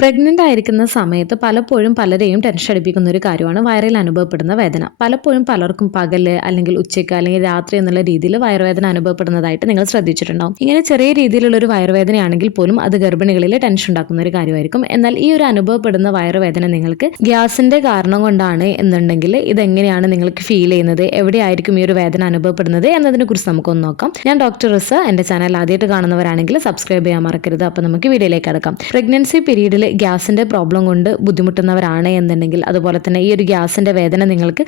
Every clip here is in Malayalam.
പ്രഗ്നൻ്റ് ആയിരിക്കുന്ന സമയത്ത് പലപ്പോഴും പലരെയും ടെൻഷൻ അടിപ്പിക്കുന്ന ഒരു കാര്യമാണ് വയറിൽ അനുഭവപ്പെടുന്ന വേദന. പലപ്പോഴും പലർക്കും പകല് അല്ലെങ്കിൽ ഉച്ചയ്ക്ക് അല്ലെങ്കിൽ രാത്രി എന്നുള്ള രീതിയിൽ വയറുവേദന അനുഭവപ്പെടുന്നതായിട്ട് നിങ്ങൾ ശ്രദ്ധിച്ചിട്ടുണ്ടാവും. ഇങ്ങനെ ചെറിയ രീതിയിലുള്ള ഒരു വയറുവേദനയാണെങ്കിൽ പോലും അത് ഗർഭിണികളിൽ ടെൻഷൻ ഉണ്ടാക്കുന്ന ഒരു കാര്യമായിരിക്കും. എന്നാൽ ഈ ഒരു അനുഭവപ്പെടുന്ന വയറുവേദന നിങ്ങൾക്ക് ഗ്യാസിന്റെ കാരണം കൊണ്ടാണ് എന്നുണ്ടെങ്കിൽ ഇതെങ്ങനെയാണ് നിങ്ങൾക്ക് ഫീൽ ചെയ്യുന്നത്, എവിടെയായിരിക്കും ഈ ഒരു വേദന അനുഭവപ്പെടുന്നത് എന്നതിനെ കുറിച്ച് നമുക്കൊന്ന് നോക്കാം. ഞാൻ ഡോക്ടർ റിസ. എൻ്റെ ചാനൽ ആദ്യമായിട്ട് കാണുന്നവരാണെങ്കിൽ സബ്സ്ക്രൈബ് ചെയ്യാൻ മറക്കരുത്. അപ്പോൾ നമുക്ക് വീഡിയോയിലേക്ക് കടക്കാം. പ്രഗ്നൻസി പീരീഡിൽ ഗ്യാസിൻ്റെ പ്രോബ്ലം കൊണ്ട് ബുദ്ധിമുട്ടുന്നവരാണ് എന്നുണ്ടെങ്കിൽ, അതുപോലെ തന്നെ ഈ ഒരു ഗ്യാസിൻ്റെ വേദന നിങ്ങൾക്ക്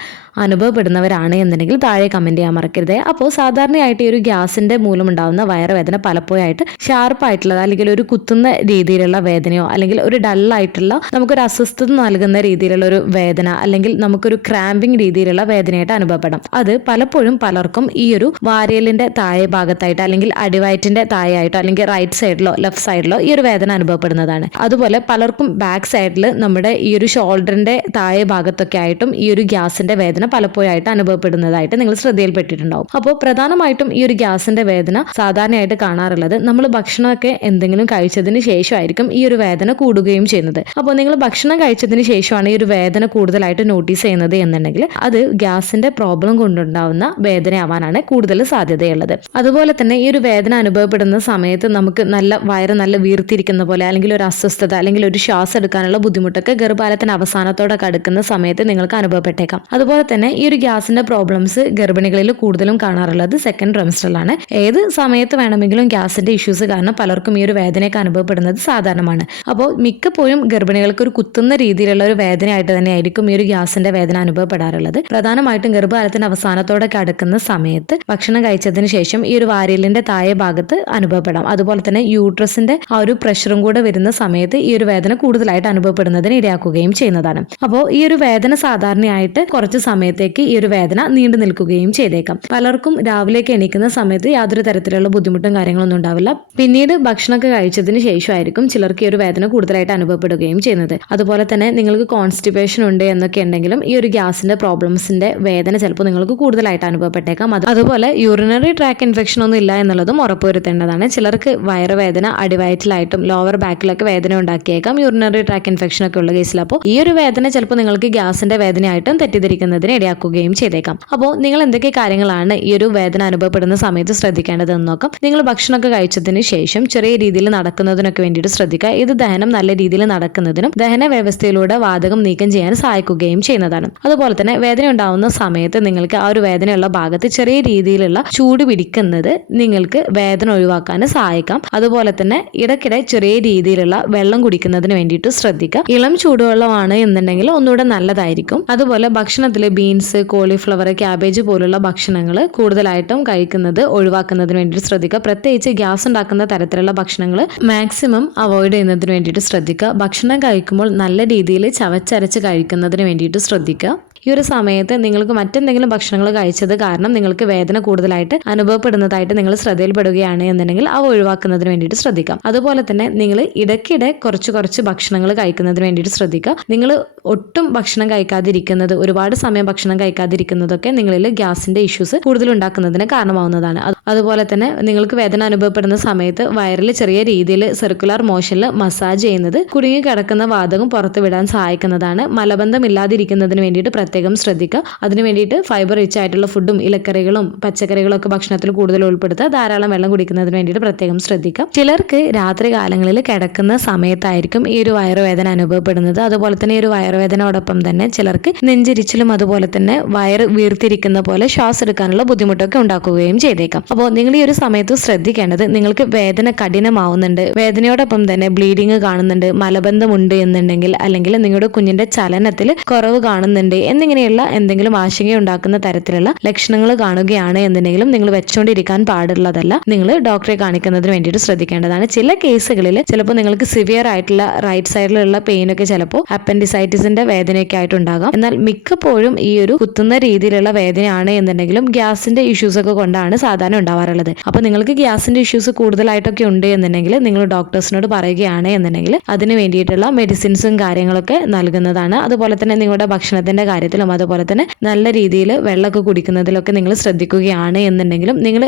അനുഭവപ്പെടുന്നവരാണ് എന്നുണ്ടെങ്കിൽ താഴെ കമൻറ്റ് ചെയ്യാൻ മറക്കരുത്. അപ്പോൾ സാധാരണയായിട്ട് ഈ ഒരു ഗ്യാസിൻ്റെ മൂലമുണ്ടാകുന്ന വയറുവേദന പലപ്പോഴായിട്ട് ഷാർപ്പായിട്ടുള്ളത് അല്ലെങ്കിൽ ഒരു കുത്തുന്ന രീതിയിലുള്ള വേദനയോ അല്ലെങ്കിൽ ഒരു ഡള്ളായിട്ടുള്ള നമുക്കൊരു അസ്വസ്ഥത നൽകുന്ന രീതിയിലുള്ള ഒരു വേദന അല്ലെങ്കിൽ നമുക്കൊരു ക്രാമ്പിംഗ് രീതിയിലുള്ള വേദനയായിട്ട് അനുഭവപ്പെടാം. അത് പലപ്പോഴും പലർക്കും ഈ ഒരു വാരിയലിൻ്റെ താഴെ ഭാഗത്തായിട്ട് അല്ലെങ്കിൽ അടിവയറ്റിൻ്റെ താഴെയായിട്ടോ അല്ലെങ്കിൽ റൈറ്റ് സൈഡിലോ ലെഫ്റ്റ് സൈഡിലോ ഈ ഒരു വേദന അനുഭവപ്പെടുന്നതാണ്. അതുപോലെ പലർക്കും ബാക്ക് സൈഡിൽ നമ്മുടെ ഈ ഒരു ഷോൾഡറിന്റെ താഴെ ഭാഗത്തൊക്കെ ആയിട്ടും ഈ ഒരു ഗ്യാസിന്റെ വേദന പലപ്പോഴായിട്ട് അനുഭവപ്പെടുന്നതായിട്ട് നിങ്ങൾ ശ്രദ്ധയിൽപ്പെട്ടിട്ടുണ്ടാവും. അപ്പോൾ പ്രധാനമായിട്ടും ഈ ഒരു ഗ്യാസിന്റെ വേദന സാധാരണയായിട്ട് കാണാറുള്ളത് നമ്മൾ ഭക്ഷണമൊക്കെ എന്തെങ്കിലും കഴിച്ചതിന് ശേഷമായിരിക്കും ഈ ഒരു വേദന കൂടുകയും ചെയ്യുന്നത്. അപ്പോൾ നിങ്ങൾ ഭക്ഷണം കഴിച്ചതിന് ശേഷമാണ് ഈ ഒരു വേദന കൂടുതലായിട്ട് നോട്ടീസ് ചെയ്യുന്നത് എന്നുണ്ടെങ്കിൽ അത് ഗ്യാസിന്റെ പ്രോബ്ലം കൊണ്ടുണ്ടാവുന്ന വേദനയാവാനാണ് കൂടുതൽ സാധ്യതയുള്ളത്. അതുപോലെ തന്നെ ഈ ഒരു വേദന അനുഭവപ്പെടുന്ന സമയത്ത് നമുക്ക് വയറ് നല്ല വീർത്തിരിക്കുന്ന പോലെ അല്ലെങ്കിൽ ഒരു അസ്വസ്ഥത അല്ലെങ്കിൽ ഒരു ശ്വാസം എടുക്കാനുള്ള ബുദ്ധിമുട്ടൊക്കെ ഗർഭകാലത്തിന് അവസാനത്തോടൊക്കെ അടുക്കുന്ന സമയത്ത് നിങ്ങൾക്ക് അനുഭവപ്പെട്ടേക്കാം. അതുപോലെ തന്നെ ഈ ഒരു ഗ്യാസിന്റെ പ്രോബ്ലംസ് ഗർഭിണികളിൽ കൂടുതലും കാണാറുള്ളത് സെക്കൻഡ് ട്രൈമസ്റ്ററിലാണ്. ഏത് സമയത്ത് വേണമെങ്കിലും ഗ്യാസിന്റെ ഇഷ്യൂസ് കാരണം പലർക്കും ഈ ഒരു വേദനയൊക്കെ അനുഭവപ്പെടുന്നത് സാധാരണമാണ്. അപ്പോൾ മിക്കപ്പോഴും ഗർഭിണികൾക്ക് ഒരു കുത്തുന്ന രീതിയിലുള്ള ഒരു വേദനയായിട്ട് തന്നെയായിരിക്കും ഈ ഒരു ഗ്യാസിന്റെ വേദന അനുഭവപ്പെടാറുള്ളത്. പ്രധാനമായിട്ടും ഗർഭകാലത്തിന്റെ അവസാനത്തോടൊക്കെ അടുക്കുന്ന സമയത്ത് ഭക്ഷണം കഴിച്ചതിന് ശേഷം ഈ ഒരു വാരിയലിന്റെ താഴെ ഭാഗത്ത് അനുഭവപ്പെടാം. അതുപോലെ തന്നെ യൂട്രസിന്റെ ആ ഒരു പ്രഷറും കൂടെ വരുന്ന സമയത്ത് ഈ ഒരു വേദന കൂടുതലായിട്ട് അനുഭവപ്പെടുന്നതിന് ഇടയാക്കുകയും ചെയ്യുന്നതാണ്. അപ്പോൾ ഈ ഒരു വേദന സാധാരണയായിട്ട് കുറച്ച് സമയത്തേക്ക് ഈ ഒരു വേദന നീണ്ടു നിൽക്കുകയും ചെയ്തേക്കാം. പലർക്കും രാവിലേക്ക് എണീക്കുന്ന സമയത്ത് യാതൊരു തരത്തിലുള്ള ബുദ്ധിമുട്ടും കാര്യങ്ങളൊന്നും ഉണ്ടാവില്ല. പിന്നീട് ഭക്ഷണമൊക്കെ കഴിച്ചതിന് ശേഷമായിരിക്കും ചിലർക്ക് ഈ ഒരു വേദന കൂടുതലായിട്ട് അനുഭവപ്പെടുകയും ചെയ്യുന്നത്. അതുപോലെ തന്നെ നിങ്ങൾക്ക് കോൺസ്റ്റിപ്പേഷൻ ഉണ്ട് എന്നൊക്കെ ഉണ്ടെങ്കിലും ഈ ഒരു ഗ്യാസിന്റെ പ്രോബ്ലംസിന്റെ വേദന ചിലപ്പോൾ നിങ്ങൾക്ക് കൂടുതലായിട്ട് അനുഭവപ്പെട്ടേക്കാം. അതുപോലെ യൂറിനറി ട്രാക്ക് ഇൻഫെക്ഷൻ ഒന്നും ഇല്ല എന്നുള്ളതും ഉറപ്പുവരുത്തേണ്ടതാണ്. ചിലർക്ക് വയറുവേദന അടിവയറ്റിലായിട്ടും ലോവർ ബാക്കിലൊക്കെ വേദന ഉണ്ടാക്കിയേക്കാം യൂറിനറി ട്രാക്ക് ഇൻഫെക്ഷൻ ഒക്കെ ഉള്ള കേസിൽ. അപ്പോൾ ഈ ഒരു വേദന ചിലപ്പോൾ നിങ്ങൾക്ക് ഗ്യാസിന്റെ വേദനയായിട്ടും തെറ്റിദ്ധരിക്കുന്നതിന് ഇടയാക്കുകയും ചെയ്തേക്കാം. അപ്പോൾ നിങ്ങൾ എന്തൊക്കെ കാര്യങ്ങളാണ് ഈ ഒരു വേദന അനുഭവപ്പെടുന്ന സമയത്ത് ശ്രദ്ധിക്കേണ്ടതെന്ന് നോക്കാം. നിങ്ങൾ ഭക്ഷണമൊക്കെ കഴിച്ചതിന് ശേഷം ചെറിയ രീതിയിൽ നടക്കുന്നതിനൊക്കെ വേണ്ടിയിട്ട് ശ്രദ്ധിക്കുക. ഇത് ദഹനം നല്ല രീതിയിൽ നടക്കുന്നതിനും ദഹന വ്യവസ്ഥയിലൂടെ വാതകം നീക്കം ചെയ്യാൻ സഹായിക്കുകയും ചെയ്യുന്നതാണ്. അതുപോലെ തന്നെ വേദന ഉണ്ടാവുന്ന സമയത്ത് നിങ്ങൾക്ക് ആ ഒരു വേദനയുള്ള ഭാഗത്ത് ചെറിയ രീതിയിലുള്ള ചൂട് പിടിക്കുന്നത് നിങ്ങൾക്ക് വേദന ഒഴിവാക്കാൻ സഹായിക്കാം. അതുപോലെ തന്നെ ഇടയ്ക്കിടെ ചെറിയ രീതിയിലുള്ള വെള്ളം കുടിക്കുന്നതിന് വേണ്ടിയിട്ട് ശ്രദ്ധിക്കുക. ഇളം ചൂടുവെള്ളമാണ് എന്നുണ്ടെങ്കിൽ ഒന്നുകൂടെ നല്ലതായിരിക്കും. അതുപോലെ ഭക്ഷണത്തിൽ ബീൻസ്, കോളിഫ്ലവർ, ക്യാബേജ് പോലുള്ള ഭക്ഷണങ്ങൾ കൂടുതലായിട്ടും കഴിക്കുന്നത് ഒഴിവാക്കുന്നതിന് വേണ്ടിയിട്ട് ശ്രദ്ധിക്കുക. പ്രത്യേകിച്ച് ഗ്യാസ് ഉണ്ടാക്കുന്ന തരത്തിലുള്ള ഭക്ഷണങ്ങൾ മാക്സിമം അവോയ്ഡ് ചെയ്യുന്നതിന് വേണ്ടിയിട്ട് ശ്രദ്ധിക്കുക. ഭക്ഷണം കഴിക്കുമ്പോൾ നല്ല രീതിയിൽ ചവച്ചരച്ച് കഴിക്കുന്നതിന് വേണ്ടിയിട്ട് ശ്രദ്ധിക്കുക. ഈ ഒരു സമയത്ത് നിങ്ങൾക്ക് മറ്റെന്തെങ്കിലും ഭക്ഷണങ്ങൾ കഴിച്ചത് കാരണം നിങ്ങൾക്ക് വേദന കൂടുതലായിട്ട് അനുഭവപ്പെടുന്നതായിട്ട് നിങ്ങൾ ശ്രദ്ധയിൽപ്പെടുകയാണ് എന്നുണ്ടെങ്കിൽ അവ ഒഴിവാക്കുന്നതിന് വേണ്ടിയിട്ട് ശ്രദ്ധിക്കാം. അതുപോലെ തന്നെ നിങ്ങൾ ഇടയ്ക്കിടെ കുറച്ച് ഭക്ഷണങ്ങൾ കഴിക്കുന്നതിന് വേണ്ടിയിട്ട് ശ്രദ്ധിക്കുക. നിങ്ങൾ ഒട്ടും ഭക്ഷണം കഴിക്കാതിരിക്കുന്നത്, ഒരുപാട് സമയം ഭക്ഷണം കഴിക്കാതിരിക്കുന്നതൊക്കെ നിങ്ങളിൽ ഗ്യാസിന്റെ ഇഷ്യൂസ് കൂടുതൽ ഉണ്ടാക്കുന്നതിന് കാരണമാവുന്നതാണ്. അതുപോലെ തന്നെ നിങ്ങൾക്ക് വേദന അനുഭവപ്പെടുന്ന സമയത്ത് വയറിൽ ചെറിയ രീതിയിൽ സർക്കുലർ മോഷനിൽ മസാജ് ചെയ്യുന്നത് കുടുങ്ങി കിടക്കുന്ന വാതകം പുറത്തു വിടാൻ സഹായിക്കുന്നതാണ്. മലബന്ധം ഇല്ലാതിരിക്കുന്നതിന് വേണ്ടിയിട്ട് പ്രത്യേകം ശ്രദ്ധിക്കുക. അതിന് വേണ്ടിയിട്ട് ഫൈബർ റിച്ച് ആയിട്ടുള്ള ഫുഡും ഇലക്കറികളും പച്ചക്കറികളും ഒക്കെ ഭക്ഷണത്തിൽ കൂടുതൽ ഉൾപ്പെടുത്തുക. ധാരാളം വെള്ളം കുടിക്കുന്നതിന് വേണ്ടിയിട്ട് പ്രത്യേകം ശ്രദ്ധിക്കുക. ചിലർക്ക് രാത്രി കാലങ്ങളിൽ കിടക്കുന്ന സമയത്തായിരിക്കും ഈ ഒരു വയറുവേദന അനുഭവപ്പെടുന്നത്. അതുപോലെ തന്നെ ഈ ഒരു വയറുവേദനയോടൊപ്പം തന്നെ ചിലർക്ക് നെഞ്ചിരിച്ചിലും അതുപോലെ തന്നെ വയറ് വീർത്തിരിക്കുന്ന പോലെ ശ്വാസം എടുക്കാനുള്ള ബുദ്ധിമുട്ടൊക്കെ ഉണ്ടാക്കുകയും ചെയ്തേക്കാം. അപ്പോൾ നിങ്ങൾ ഈ ഒരു സമയത്ത് ശ്രദ്ധിക്കേണ്ടത്, നിങ്ങൾക്ക് വേദന കഠിനമാവുന്നുണ്ട്, വേദനയോടൊപ്പം തന്നെ ബ്ലീഡിങ് കാണുന്നുണ്ട്, മലബന്ധമുണ്ട് എന്നുണ്ടെങ്കിൽ അല്ലെങ്കിൽ നിങ്ങളുടെ കുഞ്ഞിന്റെ ചലനത്തിൽ കുറവ് കാണുന്നുണ്ട് എന്നിങ്ങനെയുള്ള എന്തെങ്കിലും ആശങ്കയുണ്ടാക്കുന്ന തരത്തിലുള്ള ലക്ഷണങ്ങൾ കാണുകയാണ് എന്നുണ്ടെങ്കിലും നിങ്ങൾ വെച്ചുകൊണ്ടിരിക്കാൻ പാടുള്ളതല്ല. നിങ്ങൾ ഡോക്ടറെ കാണിക്കുന്നതിന് വേണ്ടിയിട്ട് ശ്രദ്ധിക്കേണ്ടതാണ്. ചില കേസുകളിൽ ചിലപ്പോൾ നിങ്ങൾക്ക് സിവിയർ ആയിട്ടുള്ള റൈറ്റ് സൈഡിലുള്ള പെയിൻ ഒക്കെ ചിലപ്പോൾ അപ്പൻഡിസൈറ്റിസിന്റെ വേദനയൊക്കെ ആയിട്ടുണ്ടാകാം. എന്നാൽ മിക്കപ്പോഴും ഈ ഒരു കുത്തുന്ന രീതിയിലുള്ള വേദനയാണ് എന്നുണ്ടെങ്കിലും ഗ്യാസിന്റെ ഇഷ്യൂസ് ഒക്കെ കൊണ്ടാണ് സാധാരണ ഉണ്ടാവാറുള്ളത്. അപ്പോൾ നിങ്ങൾക്ക് ഗ്യാസിന്റെ ഇഷ്യൂസ് കൂടുതലായിട്ടൊക്കെ ഉണ്ട് എന്നുണ്ടെങ്കിൽ നിങ്ങൾ ഡോക്ടേഴ്സിനോട് പറയുകയാണ് എന്നുണ്ടെങ്കിൽ അതിന് വേണ്ടിയിട്ടുള്ള മെഡിസിൻസും കാര്യങ്ങളൊക്കെ നൽകുന്നതാണ്. അതുപോലെ തന്നെ നിങ്ങളുടെ ഭക്ഷണത്തിന്റെ കാര്യത്തിൽ കാര്യത്തിലും അതുപോലെ തന്നെ നല്ല രീതിയിൽ വെള്ളമൊക്കെ കുടിക്കുന്നതിലൊക്കെ നിങ്ങൾ ശ്രദ്ധിക്കുകയാണ് എന്നുണ്ടെങ്കിലും നിങ്ങൾ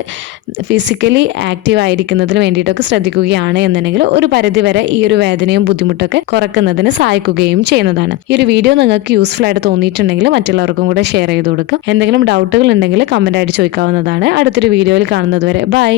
ഫിസിക്കലി ആക്റ്റീവ് ആയിരിക്കുന്നതിന് വേണ്ടിയിട്ടൊക്കെ ശ്രദ്ധിക്കുകയാണ് എന്നുണ്ടെങ്കിൽ ഒരു പരിധി വരെ ഈ ഒരു വേദനയും ബുദ്ധിമുട്ടൊക്കെ കുറയ്ക്കുന്നതിന് സഹായിക്കുകയും ചെയ്യുന്നതാണ്. ഈ ഒരു വീഡിയോ നിങ്ങൾക്ക് യൂസ്ഫുൾ ആയിട്ട് തോന്നിയിട്ടുണ്ടെങ്കിൽ മറ്റുള്ളവർക്കും കൂടെ ഷെയർ ചെയ്ത് കൊടുക്കും. എന്തെങ്കിലും ഡൗട്ടുകൾ ഉണ്ടെങ്കിൽ കമൻ്റ് ആയിട്ട് ചോദിക്കാവുന്നതാണ്. അടുത്തൊരു വീഡിയോയിൽ കാണുന്നത് വരെ ബൈ.